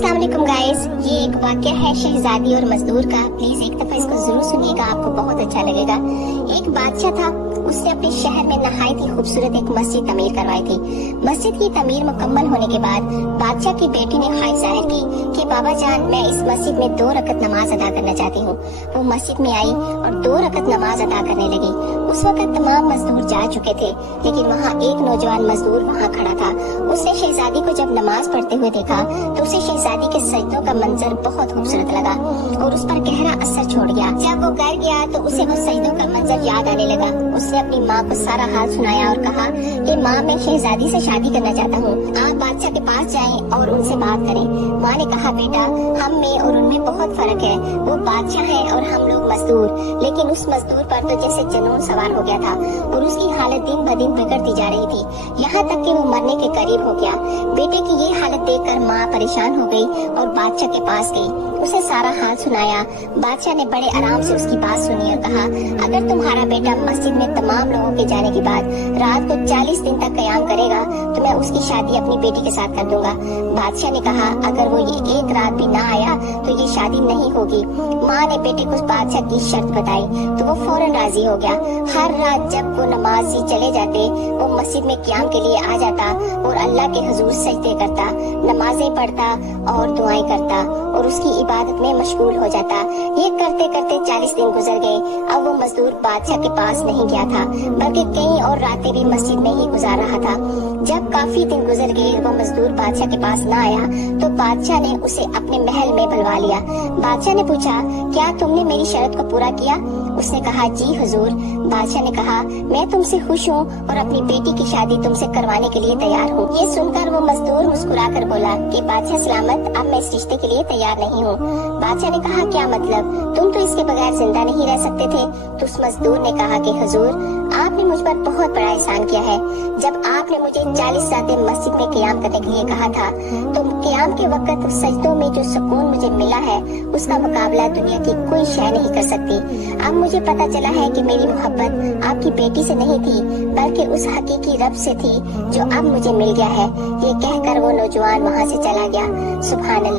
अस्सलाम वालेकुम गाइस, ये एक वाक़या है शहजादी और मजदूर का। प्लीज एक दफा इसको जरूर सुनिएगा, आपको बहुत अच्छा लगेगा। एक बादशाह था, उसने अपने शहर में नहायत ही खूबसूरत एक मस्जिद तमीर करवाई थी। मस्जिद की तमीर मुकम्मल होने के बाद बादशाह की बेटी ने ख्वाहिश जाहिर की कि बाबा जान, मैं इस मस्जिद में 2 रकत नमाज अदा करना चाहती हूँ। वो मस्जिद में आई और 2 रकत नमाज अदा करने लगी। उस वक्त तमाम मजदूर जा चुके थे, लेकिन वहाँ एक नौजवान मजदूर वहाँ खड़ा था। उसने शहजादी को जब नमाज पढ़ते हुए देखा तो उसे शहजादी के सजदों का मंजर बहुत खूबसूरत लगा और उस पर गहरा असर छोड़ गया। जब वो घर गया तो उसे वो सजदों का मंजर याद आने लगा। उसने अपनी माँ को सारा हाल सुनाया और कहा कि माँ, मैं शहजादी से शादी करना चाहता हूँ, आप बादशाह के पास जाएं और उनसे बात करें। माँ ने कहा, बेटा, हम में और उनमें बहुत फर्क है। वो बादशाह है और हम लोग मजदूर। लेकिन उस मजदूर पर तो जैसे जुनून सवार हो गया था और उसकी हालत दिन ब दिन बिगड़ती जा रही थी, यहाँ तक कि वो मरने के करीब हो गया। बेटे की ये हालत देखकर माँ परेशान हो गई और बादशाह के पास गई। उसे सारा हाल सुनाया। बादशाह ने बड़े आराम से उसकी बात सुनी और कहा, अगर तुम्हारा बेटा मस्जिद में तमाम लोगों के जाने के बाद रात को 40 दिन तक कयाम करेगा तो मैं उसकी शादी अपनी बेटी के साथ कर दूंगा। बादशाह ने कहा, अगर वो ये एक रात भी ना आया तो ये शादी नहीं होगी। माँ ने बेटे को बादशाह की शर्त बताई तो वो फौरन राजी हो गया। हर रात जब वो नमाजी चले जाते, वो मस्जिद में क्याम के लिए आ जाता और अल्लाह के हुजूर सजदे करता, नमाजें पढ़ता और दुआएं करता और उसकी इबादत में मशगूल हो जाता। ये करते करते 40 दिन गुजर गए। अब वो मजदूर बादशाह के पास नहीं गया था, बल्कि कई और रातें भी मस्जिद में ही गुजार रहा था। जब काफी दिन गुजर गए, वो मजदूर बादशाह के पास न आया तो बादशाह ने उसे अपने महल में बुलवा लिया। बादशाह ने पूछा, क्या तुमने मेरी शर्त को पूरा किया? उसने कहा, जी हुजूर। बादशाह ने कहा, मैं तुमसे खुश हूँ और अपनी बेटी की शादी तुमसे करवाने के लिए तैयार हूँ। ये सुनकर वो मजदूर मुस्कुराकर बोला कि बादशाह सलामत, अब मैं इस रिश्ते के लिए तैयार नहीं हूँ। बादशाह ने कहा, क्या मतलब? तुम तो इसके बगैर जिंदा नहीं रह सकते थे। तो उस मजदूर ने कहा कि हुजूर, आपने मुझ पर बहुत बड़ा एहसान किया है। जब आपने मुझे 40 रातें मस्जिद में क़याम करने के लिए कहा था, तो क़याम के वक्त सजदों में जो सुकून मुझे मिला है उसका मुकाबला दुनिया की कोई शय नहीं कर सकती। अब मुझे पता चला है कि मेरी मोहब्बत आपकी बेटी से नहीं थी, बल्कि उस हकीकी रब से थी जो अब मुझे मिल गया है। ये कहकर वो नौजवान वहाँ से चला गया। सुभान अल्लाह।